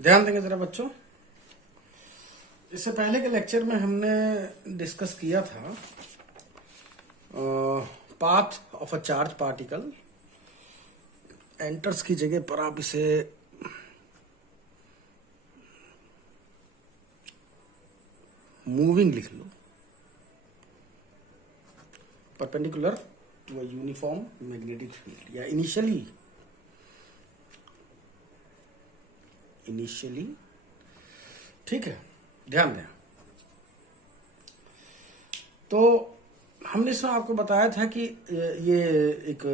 ध्यान देंगे जरा बच्चों। इससे पहले के लेक्चर में हमने डिस्कस किया था path of a charge particle enters की जगह पर आप इसे मूविंग लिख लो, perpendicular to a uniform magnetic field, या इनिशियली ठीक है, ध्यान दें। तो हमने इसमें आपको बताया था कि ये एक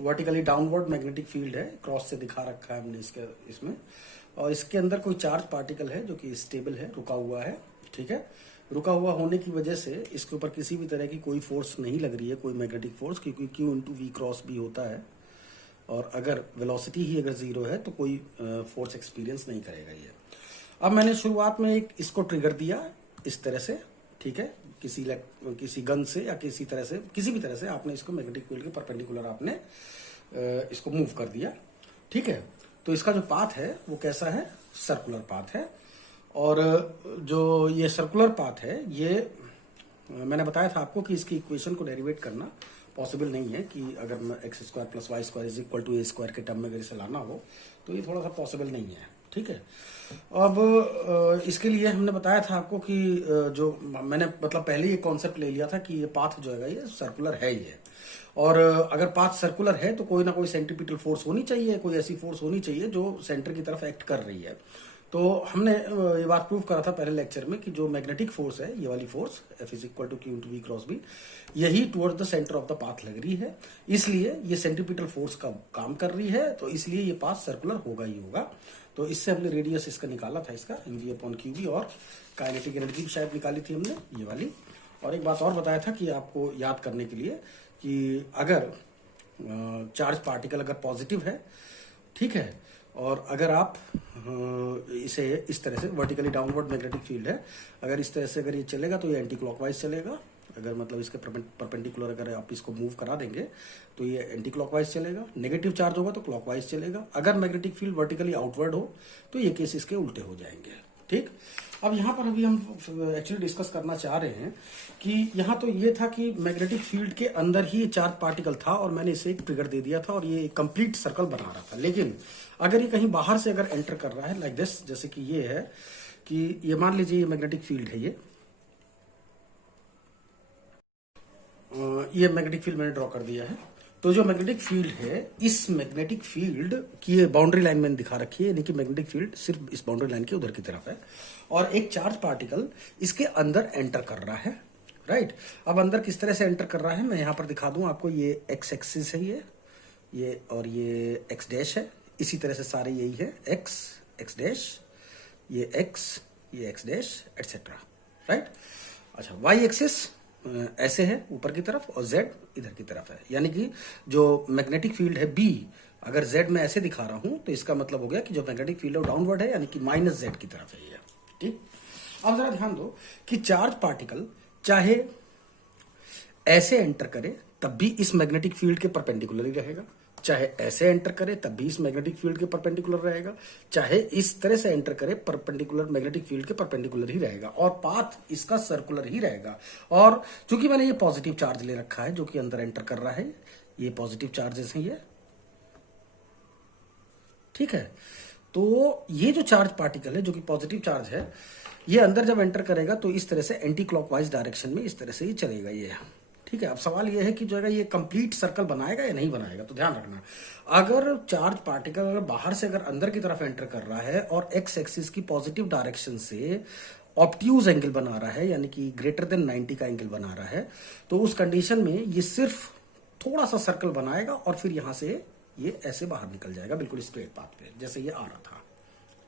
वर्टिकली डाउनवर्ड मैग्नेटिक फील्ड है, क्रॉस से दिखा रखा है हमने इसमें, और इसके अंदर कोई चार्ज पार्टिकल है जो कि स्टेबल है, रुका हुआ है। ठीक है, रुका हुआ होने की वजह से इसके ऊपर किसी भी तरह की कोई फोर्स नहीं लग रही है, कोई मैग्नेटिक फोर्स, क्योंकि Q इंटू वी क्रॉस भी होता है, और अगर वेलोसिटी ही अगर जीरो है तो कोई फोर्स एक्सपीरियंस नहीं करेगा ये। अब मैंने शुरुआत में एक इसको ट्रिगर दिया इस तरह से, ठीक है, किसी गन से या किसी भी तरह से आपने इसको मैग्नेटिक फील्ड के परपेंडिकुलर आपने इसको मूव कर दिया। ठीक है, तो इसका जो पाथ है वो कैसा है, सर्कुलर पाथ है। और जो ये सर्कुलर पाथ है, ये मैंने बताया था आपको कि इसकी इक्वेशन को डेरिवेट करना पॉसिबल नहीं है, कि अगर मैं X square plus Y square is equal to A square के टर्म में अगर इसे लाना हो तो ये थोड़ा सा पॉसिबल नहीं है। ठीक है, अब इसके लिए हमने बताया था आपको कि जो मैंने मतलब पहले ये कॉन्सेप्ट ले लिया था कि ये पाथ जो है ये सर्कुलर है ये, और अगर पाथ सर्कुलर है तो कोई ना कोई सेंट्रीपिटल फोर्स होनी चाहिए, कोई ऐसी फोर्स होनी चाहिए जो सेंटर की तरफ एक्ट कर रही है। तो हमने ये बात प्रूव करा था पहले लेक्चर में कि जो मैग्नेटिक फोर्स है, ये वाली force F is equal to Q into V cross B, यही toward the centre of the path लग रही है, इसलिए ये सेंट्रीपिटल फोर्स का काम कर रही है, तो इसलिए ये पाथ सर्कुलर होगा ही होगा। तो इससे हमने रेडियस इसका निकाला था, इसका mv अपॉन क्यूबी, और काइनेटिक एनर्जी भी शायद निकाली थी हमने ये वाली। और एक बात और बताया था कि आपको याद करने के लिए कि अगर चार्ज पार्टिकल अगर पॉजिटिव है, ठीक है, और अगर आप इसे इस तरह से वर्टिकली डाउनवर्ड मैग्नेटिक फील्ड है, अगर इस तरह से अगर ये चलेगा तो ये एंटी क्लॉकवाइज चलेगा। अगर मतलब इसके परपेंडिकुलर अगर आप इसको मूव करा देंगे तो ये एंटी क्लॉकवाइज चलेगा। नेगेटिव चार्ज होगा तो क्लॉकवाइज चलेगा। अगर मैग्नेटिक फील्ड वर्टिकली आउटवर्ड हो तो ये केस इसके उल्टे हो जाएंगे। ठीक, अब यहाँ पर अभी हम एक्चुअली डिस्कस करना चाह रहे हैं कि यहाँ तो ये था कि मैग्नेटिक फील्ड के अंदर ही चार्ज पार्टिकल था और मैंने इसे एक ट्रिगर दे दिया था और ये एक कंप्लीट सर्कल बना रहा था। लेकिन अगर ये कहीं बाहर से अगर एंटर कर रहा है लाइक दिस, जैसे कि ये है कि ये मान लीजिए ये मैग्नेटिक फील्ड है, ये मैग्नेटिक फील्ड मैंने ड्रॉ कर दिया है। तो जो मैग्नेटिक फील्ड है, इस मैग्नेटिक फील्ड की ये बाउंड्री लाइन मैंने दिखा रखी है, यानी कि मैग्नेटिक फील्ड सिर्फ इस बाउंड्री लाइन के उधर की तरफ है, और एक चार्ज पार्टिकल इसके अंदर एंटर कर रहा है। राइट, अब अंदर किस तरह से एंटर कर रहा है मैं यहां पर दिखा दूं आपको। ये एक्स एक्सिस है ये और ये एक्स डैश है, इसी तरह से सारे यही है, एक्स एक्स डैश, ये एक्स डैश एटसेट्रा। राइट, अच्छा, वाई एक्सिस ऐसे है ऊपर की तरफ और जेड इधर की तरफ है, यानी कि जो मैग्नेटिक फील्ड है बी, अगर जेड में ऐसे दिखा रहा हूं तो इसका मतलब हो गया कि जो मैग्नेटिक फील्ड है वो डाउनवर्ड है, यानी कि माइनस जेड की तरफ है ये। ठीक, अब जरा ध्यान दो कि चार्ज पार्टिकल चाहे ऐसे एंटर करे तब भी इस मैग्नेटिक फील्ड के परपेंडिकुलर ही रहेगा, चाहे ऐसे एंटर करे तब भी इस मैग्नेटिक फील्ड के परपेंडिकुलर रहेगा, चाहे इस तरह से एंटर करे परपेंडिकुलर मैग्नेटिक फील्ड के परपेंडिकुलर ही रहेगा, और पाथ इसका सर्कुलर ही रहेगा। और चूंकि मैंने ये पॉजिटिव चार्ज ले रखा है जो कि अंदर एंटर कर रहा है, ये पॉजिटिव चार्जेस हैं ये, ठीक है, तो ये जो चार्ज पार्टिकल है जो कि पॉजिटिव चार्ज है, ये अंदर जब एंटर करेगा तो इस तरह से एंटी क्लॉकवाइज डायरेक्शन में इस तरह से ही चलेगा ये। ठीक है, अब सवाल ये है कि जो है ये कंप्लीट सर्कल बनाएगा या नहीं बनाएगा। तो ध्यान रखना, अगर चार्ज पार्टिकल अगर बाहर से अगर अंदर की तरफ एंटर कर रहा है और एक्स एक्सिस की पॉजिटिव डायरेक्शन से ऑब्ट्यूज एंगल बना रहा है, यानी कि ग्रेटर देन 90 का एंगल बना रहा है, तो उस कंडीशन में ये सिर्फ थोड़ा सा सर्कल बनाएगा और फिर यहां से ये ऐसे बाहर निकल जाएगा, बिल्कुल स्ट्रेट पाथ पे जैसे ये आ रहा था।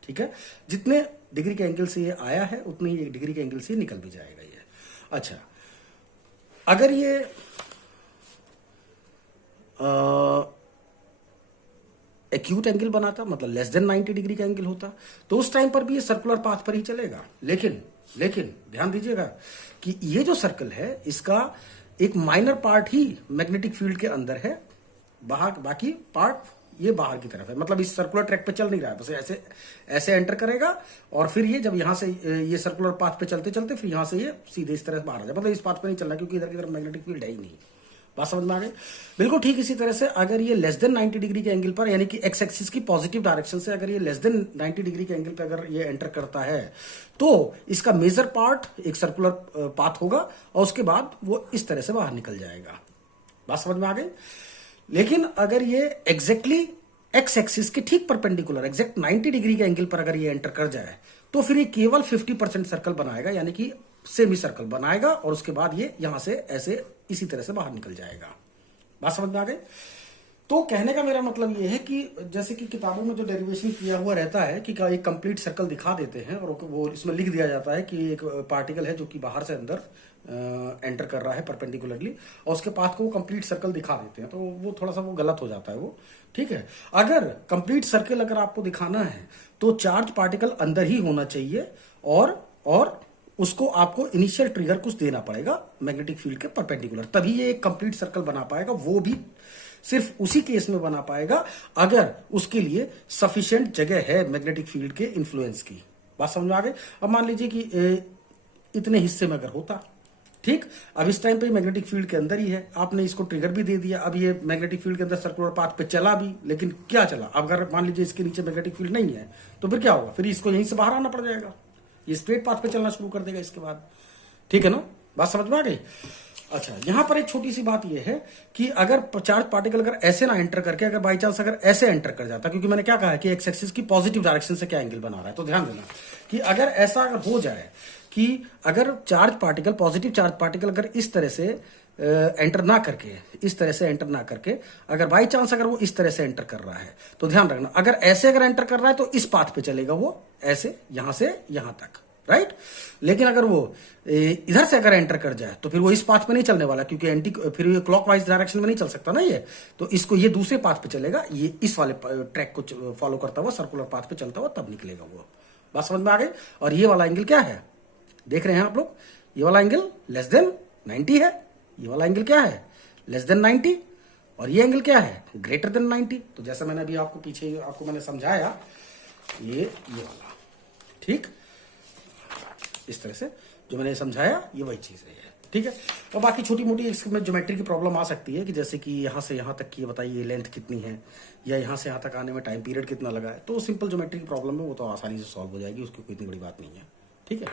ठीक है, जितने डिग्री के एंगल से ये आया है उतने ही डिग्री के एंगल से निकल भी जाएगा ये। अच्छा, अगर ये एक्यूट एंगल बनाता, मतलब लेस देन 90 डिग्री का एंगल होता, तो उस टाइम पर भी ये सर्कुलर पाथ पर ही चलेगा। लेकिन ध्यान दीजिएगा कि ये जो सर्कल है इसका एक माइनर पार्ट ही मैग्नेटिक फील्ड के अंदर है, बाकी पार्ट ये बाहर की तरफ है, मतलब इस सर्कुलर ट्रैक पे चल नहीं रहा है, बस ऐसे ऐसे एंटर करेगा और फिर ये जब यहाँ से ये सर्कुलर पाथ पे चलते चलते फिर यहाँ से ये सीधे इस तरह से बाहर आ जाए, मतलब इस पाथ पे नहीं चल रहा क्योंकि इधर की तरफ मैग्नेटिक फील्ड है ही नहीं। बात समझ में आ गई? बिल्कुल ठीक इसी तरह से अगर ये लेस देन 90 डिग्री के एंगल पर, यानी कि एक्स एक्सिस की पॉजिटिव डायरेक्शन से अगर ये लेस देन 90 डिग्री के एंगल पे अगर ये एंटर करता है तो इसका मेजर पार्ट एक सर्कुलर पाथ होगा और उसके बाद वो इस तरह से बाहर निकल जाएगा। बात समझ में आ गई? लेकिन अगर ये एग्जैक्टली एक्स एक्सिस के ठीक परपेंडिकुलर एग्जैक्ट 90 डिग्री के एंगल पर अगर ये एंटर कर जाए तो फिर ये केवल 50% सर्कल बनाएगा, यानी कि सेमी सर्कल बनाएगा और उसके बाद ये यहां से ऐसे इसी तरह से बाहर निकल जाएगा। बात समझ में आ गई? तो कहने का मेरा मतलब ये है कि जैसे कि किताबों में जो डेरिवेशन किया हुआ रहता है कि एक कंप्लीट सर्कल दिखा देते हैं और वो इसमें लिख दिया जाता है कि एक पार्टिकल है जो कि बाहर से अंदर एंटर कर रहा है परपेंडिकुलरली और उसके पाथ को वो कंप्लीट सर्कल दिखा देते हैं, तो वो थोड़ा सा वो गलत हो जाता है वो। ठीक है, अगर कंप्लीट सर्कल अगर आपको दिखाना है तो चार्ज पार्टिकल अंदर ही होना चाहिए और उसको आपको इनिशियल ट्रिगर कुछ देना पड़ेगा मैग्नेटिक फील्ड के परपेंडिकुलर, तभी ये एक कंप्लीट सर्कल बना पाएगा। वो भी सिर्फ उसी केस में बना पाएगा अगर उसके लिए सफिशिएंट जगह है मैग्नेटिक फील्ड के इन्फ्लुएंस की। बात समझ में आ गई? अब मान लीजिए कि इतने हिस्से में अगर होता, ठीक, अब इस टाइम पे मैग्नेटिक फील्ड के अंदर ही है, आपने इसको ट्रिगर भी दे दिया, अब ये मैग्नेटिक फील्ड के अंदर सर्कुलर पाथ पे चला भी, लेकिन क्या चला? अब अगर मान लीजिए इसके नीचे मैग्नेटिक फील्ड नहीं है तो फिर क्या होगा? फिर इसको यहीं से बाहर आना पड़ जाएगा, ये स्ट्रेट पाथ पे चलना शुरू कर देगा इसके बाद। ठीक है ना? बात समझ में आ गई? अच्छा, यहां पर एक छोटी सी बात यह है कि अगर चार्ज पार्टिकल अगर ऐसे ना एंटर करके अगर बाई चांस अगर ऐसे एंटर कर जाता, क्योंकि मैंने क्या कहा है कि एक्स एक्सिस की पॉजिटिव डायरेक्शन से क्या एंगल बना रहा है, तो ध्यान देना कि अगर ऐसा अगर हो जाए कि अगर charge particle positive charge particle अगर इस तरह से एंटर ना करके, इस तरह से एंटर ना करके अगर बाई चांस अगर वो इस तरह से एंटर कर रहा है तो ध्यान रखना, अगर ऐसे अगर एंटर कर रहा है तो इस पाथ पे चलेगा वो, ऐसे यहां से यहां तक, राइट। लेकिन अगर वो इधर से अगर एंटर कर जाए तो फिर वो इस पाथ पे नहीं चलने वाला, क्योंकि फिर ये क्लॉकवाइज डायरेक्शन में नहीं चल सकता ना ये, तो इसको ये दूसरे पाथ पे चलेगा, ये इस वाले ट्रैक को फॉलो करता हुआ सर्कुलर पाथ पे चलता हुआ तब निकलेगा वो। बात समझ में आ गई? और ये वाला एंगल क्या है, देख रहे हैं आप लोग, ये वाला एंगल लेस देन 90 है, ये वाला एंगल क्या है, लेस देन 90, और ये एंगल क्या है, ग्रेटर देन 90। तो जैसा मैंने अभी आपको पीछे आपको मैंने समझाया, ये वाला, ठीक, इस तरह से जो मैंने समझाया ये वही चीज है, ठीक है। और बाकी छोटी मोटी इसमें ज्योमेट्री की प्रॉब्लम आ सकती है कि जैसे कि यहाँ से यहाँ तक की बताइए लेंथ कितनी है, या यहाँ से यहाँ तक आने में टाइम पीरियड कितना लगा है, तो सिंपल ज्योमेट्री की प्रॉब्लम है, वो तो आसानी से सॉल्व हो जाएगी, उसकी कोई इतनी बड़ी बात नहीं है, ठीक है।